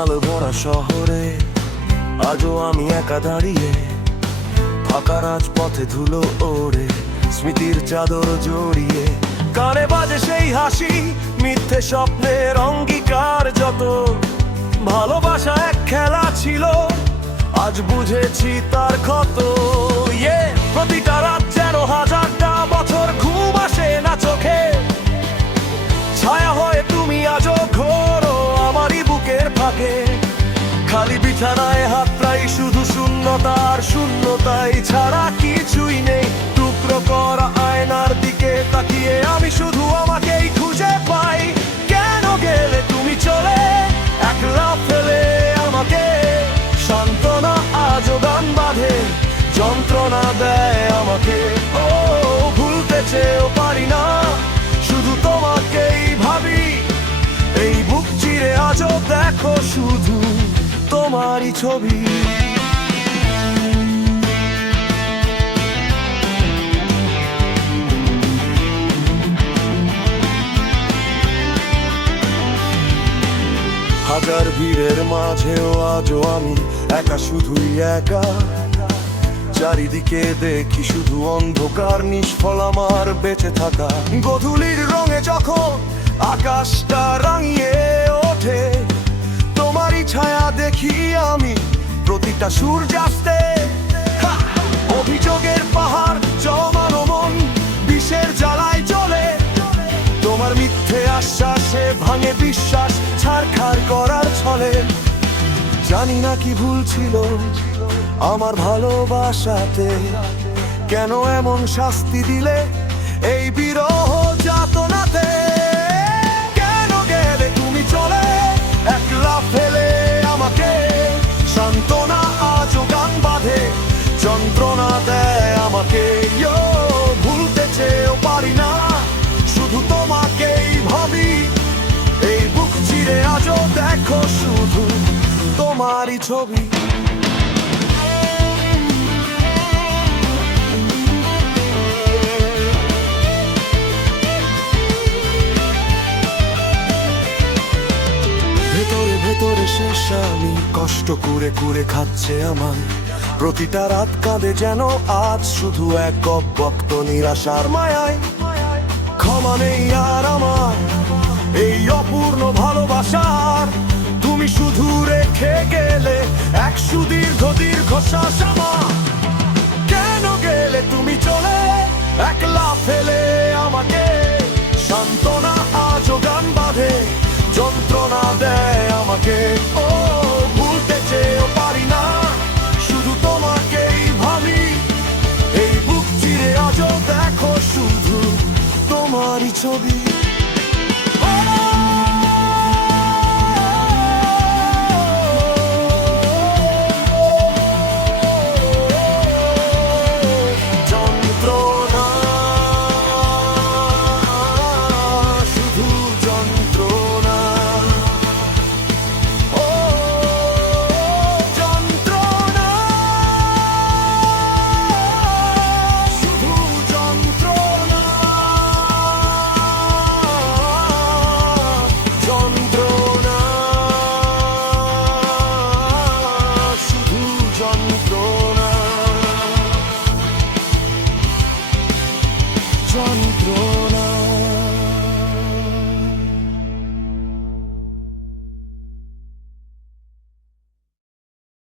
আলো ভরা শহরে, আজও আমি একা দাঁড়িয়ে ফাঁকা রাজপথে ধুলো ওড়ে, স্মৃতির চাদর জড়িয়ে। কানে বাজে সেই হাসি, মিথ্যে স্বপ্নের অঙ্গীকার যত ভালোবাসা এক খেলা ছিল, আজ বুঝেছি তার ক্ষত। ইয়ে প্রতিটা রাত যেন হাজারটা বছর ঘুম আসে না চোখে। ছায়া ফাঁকে খালি বিছানায় হাত প্রায় শুধু শূন্যতার শূন্যতাই ছাড়া কিছুই নেই। টুকরো করা আয়নার দিকে তাকিয়ে আমি শুধু আমাকেই খুঁজে পাই। কেন গেলে তুমি চলে? একলা ফেলে আমাকে। সান্ত্বনা আজও গান বাঁধে, যন্ত্রণা দেয় আমাকে। দেখো শুধু তোমারই ছবি। হাজার ভিড়ের মাঝেও আজও আমি একা, শুধুই একা। চারিদিকে দেখি শুধু অন্ধকার, নিষ্ফল আমার বেঁচে থাকা। গধূলির রঙে যখন আকাশটা রাঙিয়ে দেখি আমি প্রতিটা সূর্যাস্তে। অভিযোগের পাহাড়, জমানো মন, বিষের জ্বালায় চলে তোমার মিথ্যে আশ্বাসে ভাঙে বিশ্বাস ছাড়খাড় করার ছলে। জানি না কি ভুল ছিল আমার ভালোবাসাতে। কেন এমন শাস্তি দিলে এই বিরহ যাতনাতে? তোমারই ছবি। ভেতরে ভেতরে শেষ আমি, কষ্ট করে করে খাচ্ছে আমার প্রতিটা রাত কাঁদে যেন আজ শুধু এক ভক্ত নিরাশার মায়ায়। ক্ষমা নেই আর আমার এই অপূর্ণ ভালোবাসার সুদীর্ঘ দীর্ঘ শ্বাস কেন গেলে তুমি চলে? একলা ফেলে আমাকে। সান্ত্বনা আজও গান বাঁধে, যন্ত্রণা দেয় আমাকে। ও, ভুলতে চেয়েও পারি না, শুধু তোমাকেই ভাবি। এই বুক চিরে আজও দেখো শুধু তোমারই ছবি। যন্ত্রণা যন্ত্রণা